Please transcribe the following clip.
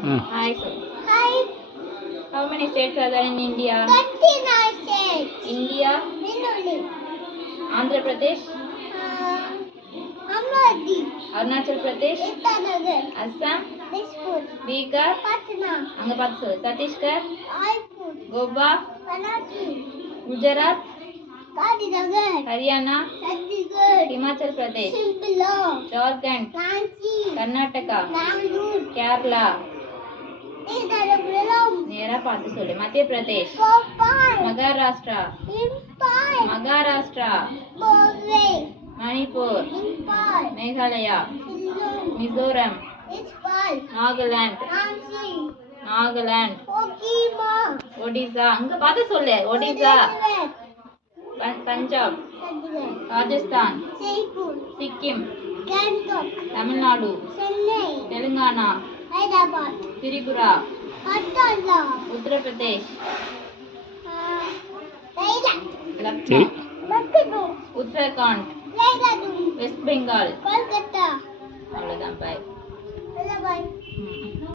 Hi, sir. Hi. How many states are there in India? 39 states. India, Minuli. Andhra Pradesh, Amadi. Arunachal Pradesh, Itanagar. Assam, Dispur. Bihar, Patna. அங்க பார்த்து சொல்லு. Chhattisgarh, Raipur. Goa, Karachi. Gujarat, Gandhinagar. Haryana, Chandigarh. Himachal Pradesh, Shimla. Jharkhand, Ranchi. Karnataka, Bangalore. Kerala. Idarapuram. நேரா பார்த்து சொல்லு. மத்திய Pradesh, Bhopal. Maharashtra, Impal. Maharashtra, Bombay. Manipur, Impal. Meghalaya, Shillong. Mizoram, Impal. Nagaland, Ranchi. Nagaland, Okima. Odisha. அங்க பார்த்து சொல்லு. Odisha, Punjab, Chandigarh. Rajasthan, Jaipur. Sikkim, Gangtok. Tamil Nadu, Chennai. Telangana, Hyderabad. Tripura, Patna. Uttar Pradesh, Thailand. Lucknow, Lucknow. Uttarakhand, Dehradun. West Bengal. Kolkata. அவ்வளவுதான். பாய். Bye.